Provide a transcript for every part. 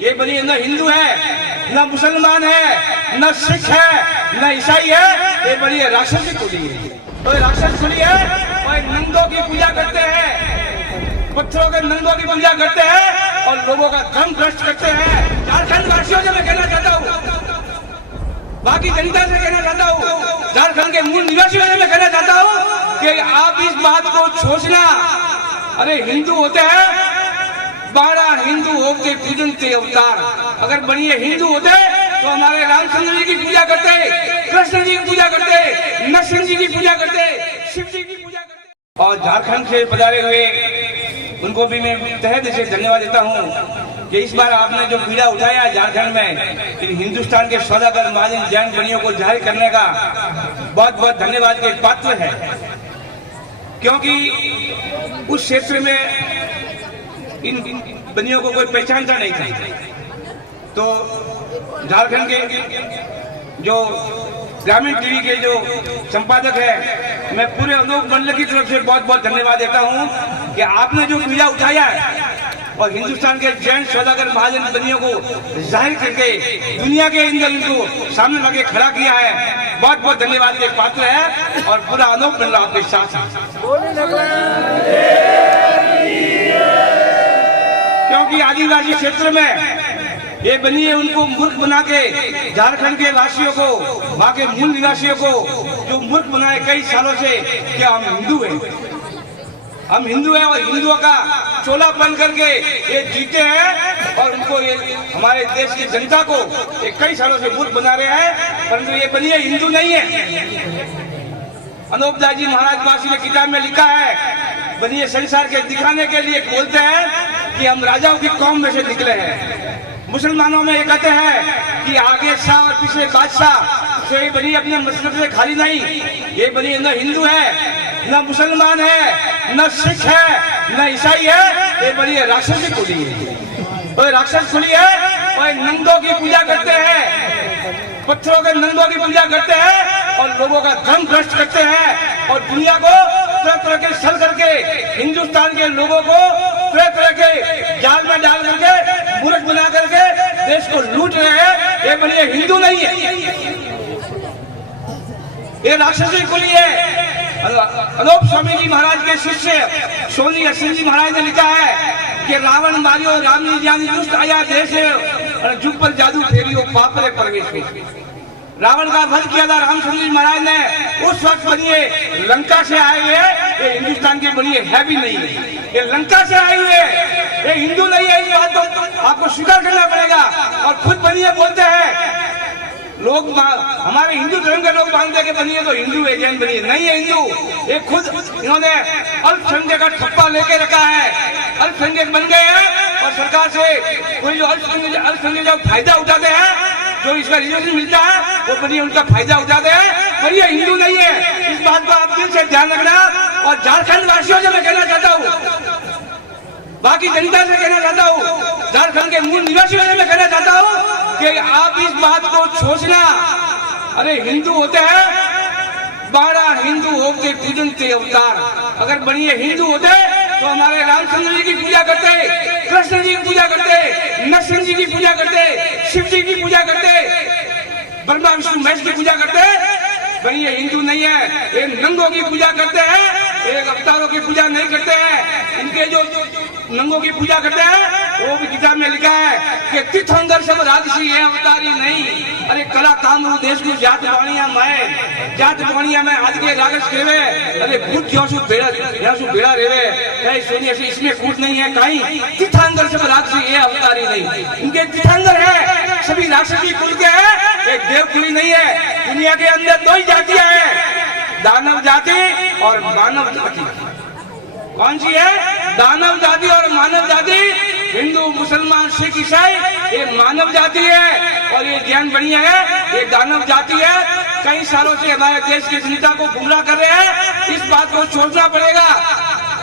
ये बनी न हिंदू है, न मुसलमान है, न सिख है, न ईसाई है, ये बनी राक्षस की कुली है। तो राक्षस कुली है और नंदों की पूजा करते हैं, पत्थरों के नंदों की पूजा करते हैं और लोगों का धर्म भ्रष्ट करते हैं। झारखंड वासियों से मैं कहना चाहता हूँ, बाकी जनता से कहना चाहता हूँ, झारखंड के मूल निवासियों से मैं कहना चाहता हूँ कि आप इस बात को सोचना। अरे हिंदू होते हैं 12 हिंदू होते पूजन के अवतार, अगर बढ़िया हिंदू होते तो हमारे रामचंद्र जी की पूजा करते, कृष्ण जी की पूजा करते, नरसिंह जी की पूजा करते, शिव जी की पूजा करते। और झारखंड से पधारे हुए उनको भी मैं तहे दिल से धन्यवाद देता हूँ कि इस बार आपने जो पीड़ा उठाया झारखंड में इन हिंदुस्तान के सौदागर महाजन जैन बनियों को जाहिर करने का बहुत बहुत धन्यवाद के पात्र है, क्योंकि उस क्षेत्र में इन बनियों को कोई पहचानता नहीं था। तो झारखंड के जो ग्रामीण टीवी के जो संपादक है, मैं पूरे अनूप मंडल की तरफ से बहुत बहुत धन्यवाद देता हूं कि आपने जो पीड़ा उठाया है और हिंदुस्तान के जैन सौदागर महाजन बनियों को जाहिर करके दुनिया के अंदर इनको सामने लगे खड़ा किया है, बहुत बहुत धन्यवाद के पात्र है और पूरा अनूप मंडल आपके साथ है। क्योंकि आदिवासी क्षेत्र में ये बनी है, उनको मूर्ख बना के झारखंड के वासियों को, वहाँ के मूल निवासियों को जो मूर्ख बनाए कई सालों से कि हम हिंदू हैं, हम हिंदू हैं और हिंदुओं का चोला बन करके ये जीते हैं और उनको ये हमारे देश की जनता को ये कई सालों से मूर्ख बना रहे हैं, परंतु ये बनी है हिंदू नहीं है। अनूप दास जी महाराज वासी ने किताब में लिखा है, बनी संसार के दिखाने के लिए बोलते हैं कि हम राजाओं की कौम में से निकले हैं। मुसलमानों में ये कहते हैं कि आगे शाह और पीछे बादशाह, तो ये बनी अपने मसलब से खाली नहीं, ये बनी न हिंदू है, न मुसलमान है, न सिख है, न ईसाई है, ये बनी राक्षस की कुली है। तो राक्षस कुली है और नंदों की पूजा करते हैं, पत्थरों के नंदों की पूजा करते हैं और लोगों का धर्म भ्रष्ट करते हैं और दुनिया को तरह तरह के छल करके हिंदुस्तान के लोगों को तरह तरह के जाल में डाल करके मूर्ख बना करके देश को लूट रहे हैं। ये बनिए हिंदू नहीं है, ये राक्षसी कुली है। अनूप स्वामी जी महाराज के शिष्य सोनी हसन जी महाराज ने लिखा है कि रावण मारियो राम जी जानी दुष्ट आया देश और जुग पर जादू फेरियो पाप रे प्रवेश में। रावण का वध किया था रामचंद्र जी महाराज ने, उस वक्त बनिए लंका से आए हुए, ये हिंदुस्तान के बनिए है भी नहीं, ये लंका से आए हुए, ये हिंदू नहीं है। इस बात को आपको स्वीकार करना पड़ेगा। और खुद बनिए बोलते हैं लोग, हमारे हिंदू धर्म के लोग मानते हैं कि बनिए तो हिंदू है, जैन बनिए नहीं है हिंदू। ये खुद इन्होंने अल्पसंख्यक का ठप्पा लेके रखा है, अल्पसंख्यक बन गए हैं और सरकार से कोई जो अल्पसंख्यक जो फायदा उठाते हैं, जो इसका रिजर्वेशन मिलता है वो बनिए उनका फायदा उठाते हैं, पर ये हिंदू नहीं है। इस बात को आप दिल से ध्यान रखना। और झारखंड वासियों से मैं कहना चाहता हूँ, बाकी जनता से कहना चाहता हूँ, झारखंड के मूल निवासियों से मैं कहना चाहता हूँ कि आप इस बात को सोचना। अरे हिंदू होते हैं 12 हिंदू होते पूजन के अवतार, अगर बढ़िया हिंदू होते तो हमारे रामचंद्र जी की पूजा करते, कृष्ण जी की पूजा करते, नरसिंह जी की पूजा करते, शिव जी की पूजा करते, ब्रह्मा विष्णु महेश की पूजा करते। बढ़िया हिंदू नहीं है, ये नंगों की पूजा करते हैं, एक अवतारों की पूजा नहीं करते हैं। इनके जो नंगों की पूजा करते हैं वो भी किताब में लिखा है कि तीर्थंकर सब राजसी है, अवतारी नहीं। अरे कला कामरू देश को जात बाणिया मैं, जात बाणिया में आज के रागस केवे, अरे भूत जोशु बेड़ा रेवे, कहीं सोनिया से इसमें कूट नहीं है, कहीं तीर्थंकर सब राजसी है, अवतारी नहीं। इनके तीर्थंकर है, सभी राक्षसी कुल के हैं, एक देव कुली नहीं है। दुनिया के अंदर 2 ही जातियां हैं, दानव जाति और मानव जाति। कौन सी है? दानव जाति और मानव जाति। हिंदू मुसलमान सिख ईसाई ये मानव जाति है और ये जैन बढ़िया है, ये दानव जाति है। कई सालों से हमारे देश की जनता को गुमराह कर रहे हैं, इस बात को सोचना पड़ेगा।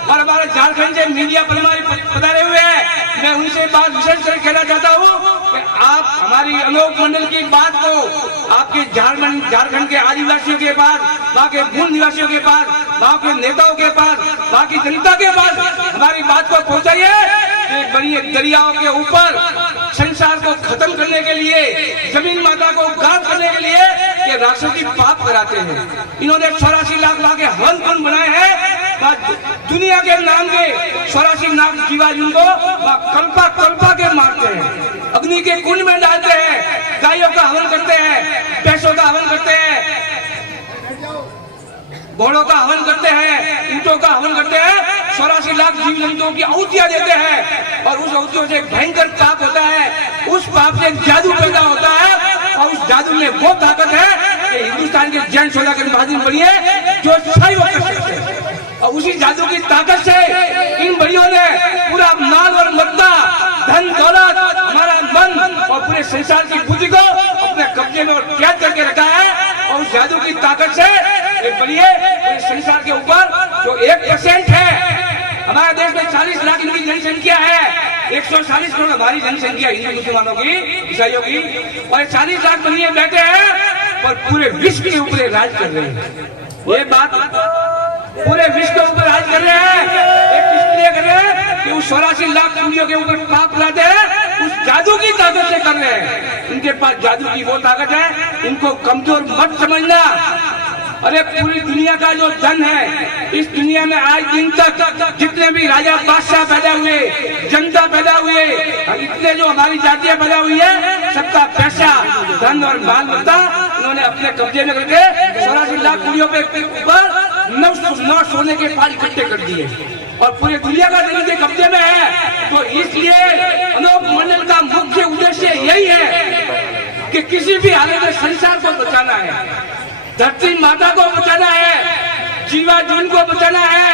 और हमारे झारखंड से मीडिया पर हमारे पधारे हुए हैं, मैं उनसे बात विशेष कर कहना चाहता हूँ कि आप हमारी अनूप मंडल की बात को आपके झारखंड के आदिवासियों के पास, वहाँ के मूल निवासियों के पास, वहाँ के नेताओं के पास, वहाँ की जनता के पास हमारी बात को पहुँचाइए। बड़ी दरियाओं के ऊपर संसार जमीन माता को गांव करने के लिए ये राष्ट्रपति पाप कराते हैं। इन्होंने 84 लाख वहां के हवन कुंड बनाए हैं। दुनिया के नाम के 84 लाख जीवाजू को कल्पा कल्पा के मारते हैं, अग्नि के कुंड में डालते हैं, गायों का हवन करते हैं, भैंसों का हवन करते हैं, घोड़ों का हवन करते हैं, ऊंटों का हवन करते हैं, 84 लाख जीव जंतुओं की आहुतियां देते हैं। और उस आहुतियों से भयंकर पाप होता है, उस पाप से जादू पैदा होता है और उस जादू में वो ताकत है कि हिंदुस्तान के जैन 16 के बहादुर बनी है जो शैव है। और उसी जादू की ताकत से इन बड़ियों ने पूरा माल और मद्दा, धन दौलत, हमारा मन और पूरे संसार की बुद्धि को अपने कब्जे में और कैद करके रखा है। और उस जादू की ताकत से एक बड़िए पूरे संसार के ऊपर जो 1% है, हमारे देश में 40 लाख इनकी जनसंख्या है, 140 करोड़ हमारी जनसंख्या हिंदू मुसलमानों की, ईसाइयों की, और 40 लाख बनिए बैठे हैं और पूरे विश्व के ऊपर राज कर रहे हैं। ये बात पूरे विश्व के ऊपर राज कर रहे हैं। एक इसलिए कर रहे हैं कि उस 84 लाख कुंडियों के ऊपर पाप लाते हैं, उस जादू की ताकत से कर रहे हैं। इनके पास जादू की वो ताकत है, इनको कमजोर मत समझना। अरे पूरी दुनिया का जो धन है, इस दुनिया में आज दिन तक जितने भी राजा बादशाह पैदा हुए, जनता पैदा हुए, इतने जो हमारी जातियां पैदा हुई है, सबका पैसा, धन और माल मत्ता इन्होंने अपने कब्जे में करके 84 लाख कुड़ियों पे ऊपर 9 सोने के पाल इकट्ठे कर दिए और पूरी दुनिया का इनके कब्जे में है। तो इसलिए अनोप मंडल का मुख्य उद्देश्य यही है कि किसी भी हालत में संसार को बचाना है, धरती माता को बचाना है, जीवाजून को बचाना है,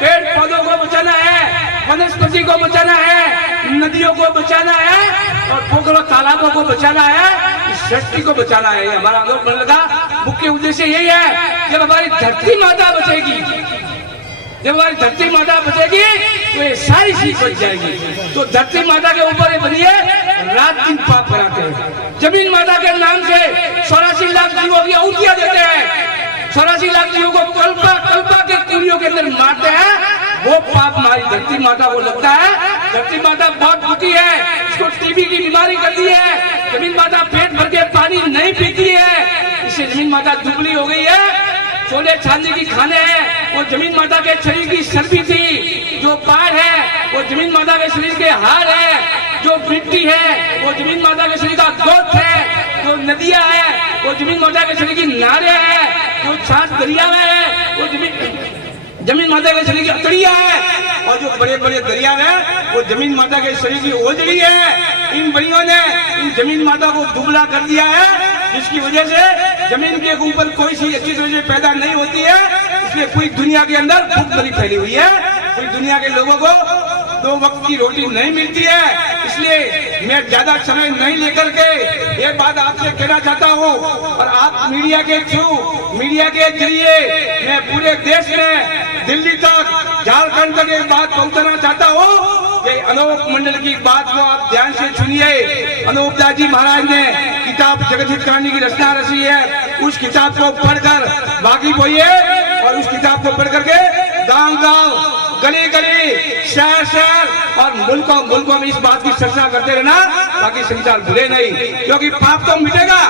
पेड़ पौधों को बचाना है, वनस्पति को बचाना है, नदियों को बचाना है और पोखरों तालाबों को बचाना है, इस सृष्टि को बचाना है। हमारा अनोप मंडल का मुख्य उद्देश्य यही है। जब हमारी धरती माता बचेगी, जब हमारी धरती माता बचेगी तो ये सारी चीज बच जाएगी। तो धरती माता के ऊपर ये बनिए रात दिन पाप कराते हैं। जमीन माता के नाम से 84 लाख जीवों की आहुतियां देते हैं, 84 लाख जीवों को कल्पा कल्पा के कुड़ियों के अंदर मारते हैं। वो पाप हमारी धरती माता को लगता है। धरती माता बहुत दुखी है, इसको टीबी की बीमारी कर दी है। जमीन माता पेट भर के पानी नहीं पीती है, इससे जमीन माता दुबली हो गई है। सोने चांदी की खाने हैं, वो जमीन माता के शरीर की सर्दी थी। जो पार है वो जमीन माता के शरीर के हार है, जो मिट्टी है वो जमीन माता के शरीर का गोद है, जो नदियां है वो जमीन माता के शरीर की नारे है, जो छाछ दरिया में है वो जमीन माता के शरीर की अतड़िया है, और जो बड़े बड़े दरिया है वो जमीन माता के शरीर की ओजड़ी है। इन बड़ियों ने इन जमीन माता को दुबला कर दिया है, जिसकी वजह से जमीन के ऊपर कोई चीज अच्छी तरह से पैदा नहीं होती है। इसलिए पूरी दुनिया के अंदर भूखमरी फैली हुई है। पूरी दुनिया के लोगों को 2 वक्त की रोटी नहीं मिलती है। इसलिए मैं ज्यादा समय नहीं लेकर के ये बात आपसे कहना चाहता हूँ, और आप मीडिया के थ्रू, मीडिया के जरिए मैं पूरे देश में, दिल्ली तक, झारखंड तक एक बात पहुंचाना चाहता हूँ कि अनोप मंडल की बात को आप ध्यान से सुनिए। अनूप दास जी महाराज ने किताब जगत हित कहानी की रचना रची है। उस किताब को पढ़कर वाकिफ होइए और उस किताब को पढ़ करके गांव-गांव, गली-गली, शहर-शहर और मुल्कों में इस बात की चर्चा करते रहना, ताकि संसार भूले नहीं, क्योंकि पाप तो मिटेगा।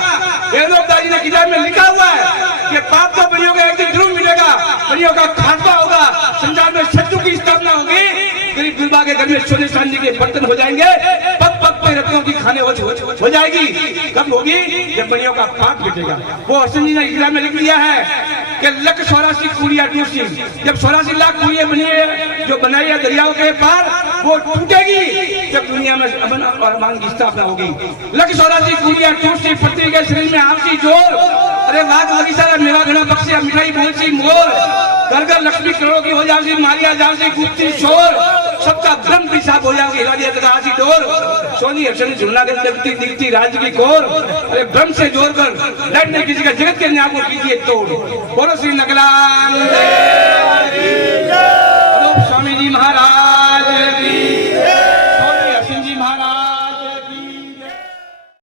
अनूप दास जी ने किताब में लिखा हुआ है कि पाप तो बनियों का एक दिन जरूर मिटेगा, बनियों का खात्मा होगा, संसार में सत्य की स्थापना होगी, गरीब गुरबा के घर में सोने चांदी के बर्तन हो जाएंगे, पग पग पे रत्नों की खाने हो जाएगी। कब होगी? जब बनियों का पाप मिटेगा। वो हसन जी ने किताब में लिख दिया है कि 184 कुड़ियां टूटी, जब 84 लाख कुड़ियां बनी है जो बनाई है दरियाओं के पार, वो टूटेगी जब दुनिया में अमन और अमान की स्थापना होगी। 184 कुड़ियां टूटी, पत्नी के शरीर में आपसी जोर, अरे वाद बगीचा का मेवा घना बख्शिया, मिठाई बोलसी मोर, घर घर लक्ष्मी करोड़ की हो जाओगी, मारिया जाओगी गुप्ती शोर, सबका ब्रह्म पिसाब हो जाओगी, हिला दिया तथा आसी डोर, सोनी हर्षण झुलना कर जगती दिखती राज की कोर, अरे ब्रह्म से जोड़ कर लड़ने किसी का जगत के न्याय को कीजिए तोड़। बोलो श्री नकलान स्वामी जी महाराज।